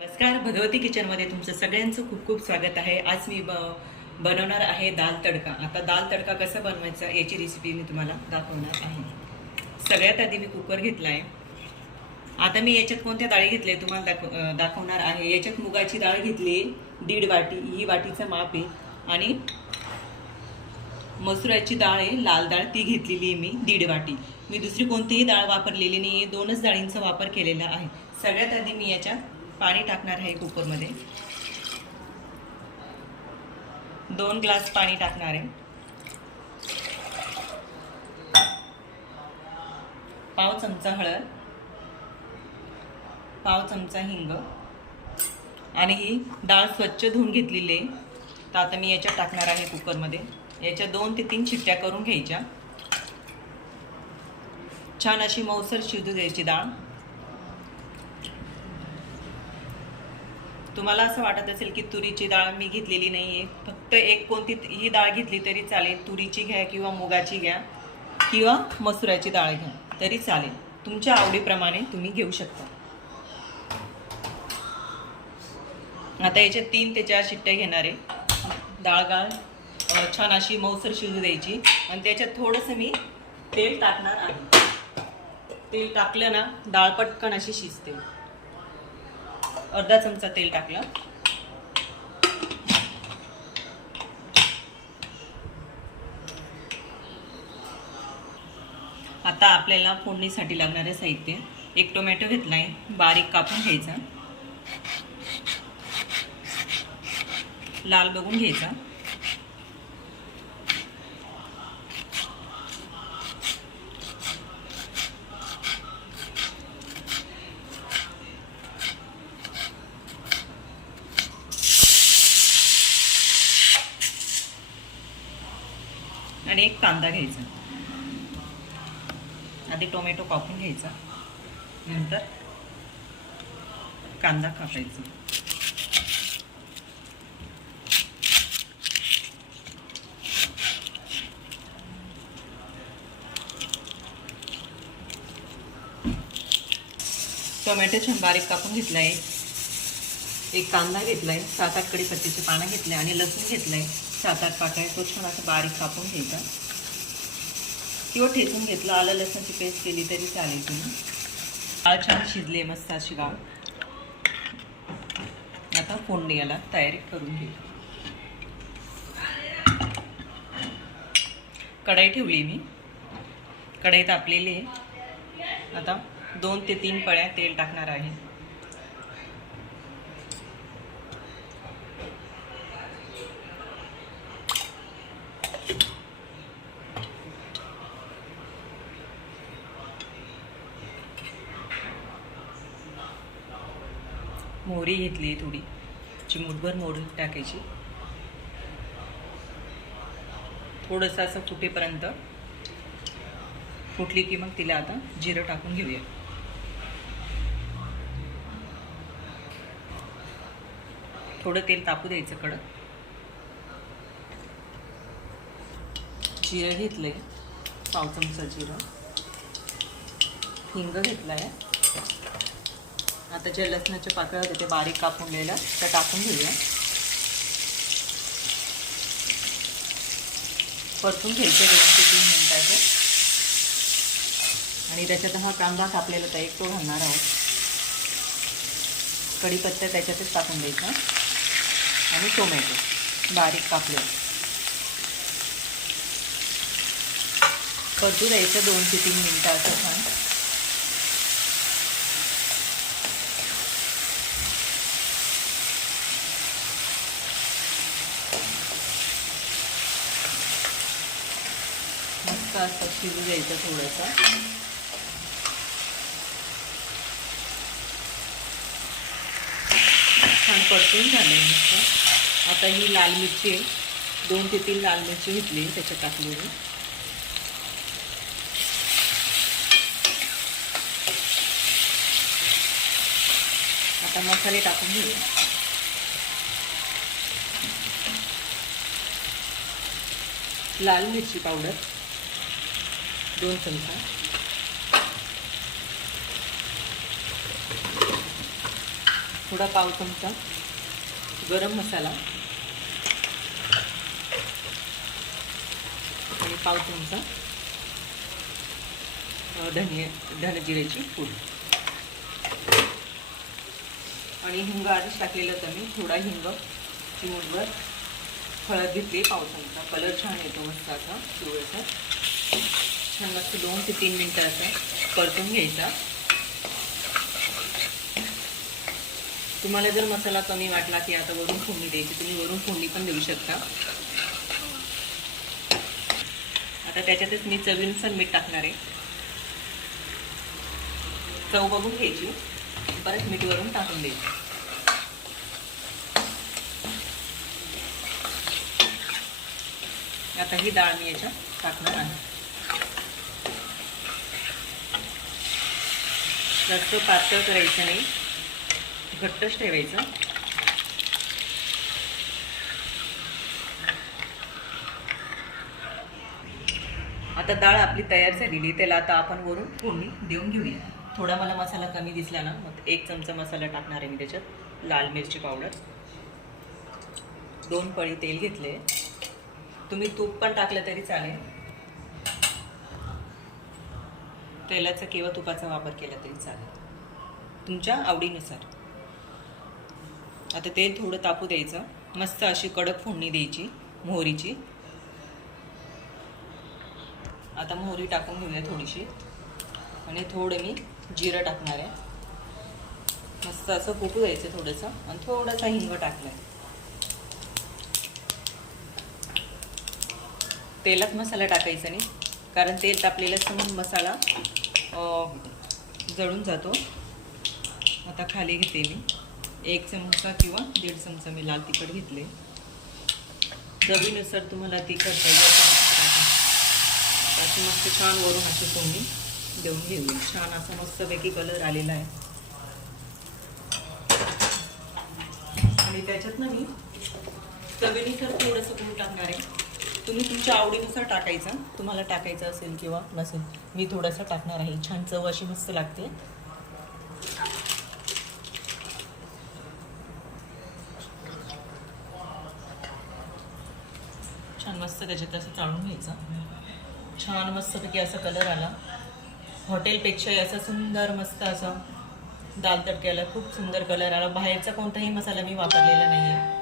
नमस्कार, भगवती किचनमध्ये तुमचं सगळ्यांचं खूप खूप स्वागत आहे. आज मी बनवणार आहे दाल तडका. आता दाल तडका कसा बनवायचा याची रेसिपी मी तुम्हाला दाखवणार आहे. सगळ्यात आधी मी कुकर घेतला आहे. आता मी याच्यात कोणत्या डाळी घेतल्या तुम्हाला दाखवणार आहे. याच्यात मुगाची डाळ घेतली 1.5 वाटी, ही वाटीचं माप आहे. आणि मसुराची डाळ आहे, लाल डाळ, ती घेतलेली आहे मी 1.5 वाटी. मी दुसरी कोणतीही डाळ वापरलेली नाही आहे, 2च डाळींचा वापर केलेला आहे. सगळ्यात आधी मी याच्यात पाणी टाकणार आहे. कुकरमध्ये 2 ग्लास पाणी टाकणार आहे. पाव चमचा हळद, पाव चमचा हिंग आणि ही डाळ स्वच्छ धुवून घेतलेली आहे. तर आता मी याच्यात टाकणार आहे कुकरमध्ये. याच्या 2 ते 3 शिट्ट्या करून घ्यायच्या. छान अशी मऊसर शिजू द्यायची डाळ. तुम्हाला असं वाटत असेल की तुरीची डाळ मी घेतलेली नाही आहे, फक्त एक कोणती ही डाळ घेतली तरी चालेल. तुरीची घ्या किंवा मुगाची घ्या किंवा मसुराची डाळ घ्या तरी चालेल. तुमच्या आवडीप्रमाणे तुम्ही घेऊ शकता. आता याच्यात 3 ते 4 शिट्ट्या घेणार आहे. डाळ छान अशी मऊसर शिजू द्यायची. आणि त्याच्यात थोडंसं मी तेल टाकणार आहे. तेल टाकलं ना डाळ पटकन अशी शिजते. अर्धा चमचा तेल टाकलं. आता आपल्याला फोडणीसाठी लागणारे साहित्य: 1 टोमॅटो घेतलाय, बारीक कापून घ्यायचा. लाल बघून घ्यायचा. आणि 1 कांदा घ्यायचा. आधी टोमॅटो कापून घ्यायचा, नंतर कांदा कापायचा. टोमॅटो छान बारीक कापून घेतलाय. 1 कांदा घेतलाय, 7-8 कढीपत्त्याची पानं घेतले आणि लसूण घेतलाय 7-8 पाकळ्या. तो छान असं बारीक कापून घ्यायचा किंवा ठेचून घेतलं. आलं लसणाची पेस्ट केली तरी चालेल तुम्ही. डाळ छान शिजली मस्त अशी डाळ. आता फोडणी याला तयारी करून घेऊ. कढई ठेवली मी. कढई तापलेली आहे. आता 2 ते 3 पळ्या तेल टाकणार आहे. मोहरी घेतली थोडी, चिमूटभर मोहरी टाकायची. थोडंसं असं फुटेपर्यंत फुटली की मग तिला आता जिरं टाकून घेऊया. थोडं तेल तापू द्यायचं कडक. जिरं घेतलंय, पाव चमचा जिरं. हिंग घेतलाय. आता ज्या लसणाच्या पाकळ्या होत्या ते बारीक कापूनलेल्या त्या टाकून घेऊया. परतून घ्यायचं 2 ते 3 मिनिटाचं. आणि त्याच्यात हा कांदा कापलेला होता एक, तो घालणार आहोत. कढीपत्ता त्याच्यातच टाकून द्यायचा आणि टोमॅटो बारीक कापले परतू द्यायचं 2 ते 3 मिनिटाचं छान. मस्त असं शिजू द्यायचं थोडंसं. छान परतून झालं मस्त. आता ही लाल मिरची 2 ते 3 लाल मिरची घेतली, त्याच्यात टाकलेली. आता मसाले टाकून घेऊया. लाल मिरची पावडर 2 चमचा, थोडा पाव चमचा गरम मसाला आणि पाव चमचा धनजिऱ्याची पूड आणि हिंग आधीच टाकलेलं होतं मी. थोडा हिंग, चिमूटभर हळद घेतली, पाव चमचा. कलर छान येतो मस्त असा पिवळसा. छान मस्त 2 ते 3 मिनटं असं परतून घ्यायचा. तुम्हाला जर मसाला कमी वाटला की आता वरून फोडणी द्यायची, तुम्ही वरून फोडणी पण देऊ शकता. आता त्याच्यातच मी चवीनुसार मीठ टाकणार आहे. चव बघून घ्यायची, परत मीठ वरून टाकून द्यायची. आता ही डाळ मी याच्यात टाकणार आहे. जास्त पातळ करायचं नाही, घट्टच ठेवायचं. आता डाळ आपली तयार झालेली, त्याला आता आपण वरून फोडणी देऊन घेऊया. थोडा मला मसाला कमी दिसला ना, मग 1 चमचा मसाला टाकणार आहे मी त्याच्यात. लाल मिरची पावडर, 2 पळी तेल घेतले. तुम्ही तूप पण टाकलं तरी चालेल, तेलाचा किंवा तुपाचा वापर केला तरी चालेल, तुमच्या आवडीनुसार. आता तेल थोडं तापू द्यायचं. मस्त अशी कडक फोडणी द्यायची मोहरीची. आता मोहरी टाकून घेऊया थोडीशी आणि थोडं मी जिरं टाकणार आहे. मस्त असं फुटू द्यायचं थोडंसं आणि थोडासा हिंग टाकलाय. तेलात मसाला टाकायचा नाही, कारण तेल तापलेलं असं मसाला जळून जातो. आता खाली घेते मी 1 चमचा किंवा 1.5 चमचा मी लाल तिखट घेतले. चवीनुसार तुम्हाला तिखट पाहिजे अशी मस्त छान वरून अशी फोडणी देऊन घेऊया. छान असा मस्तपैकी कलर आलेला आहे. आणि त्याच्यात ना मी चवीनुसार थोडंसं गूळ टाकणार आहे. तुम्ही तुमच्या आवडीनुसार टाकायचं, तुम्हाला टाकायचं असेल किंवा नसेल. मी थोडंसं टाकणार आहे. छान चव अशी मस्त लागते. छान मस्त त्याच्यात असं चाळून घ्यायचं. छान मस्तपैकी असा कलर आला. हॉटेलपेक्षाही असा सुंदर मस्त असा दाल तडक्याला खूप सुंदर कलर आला. बाहेरचा कोणताही मसाला मी वापरलेला नाही आहे.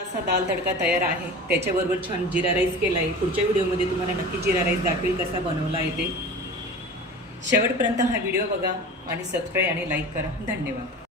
असा दाल तडका तयार आहे. त्याच्याबरोबर छान जिरा राईस केला आहे. पुढच्या व्हिडिओमध्ये तुम्हाला नक्की जिरा राईस दाखवेल कसा बनवला आहे ते. शेवटपर्यंत हा व्हिडिओ बघा आणि सबस्क्राईब आणि लाईक करा. धन्यवाद.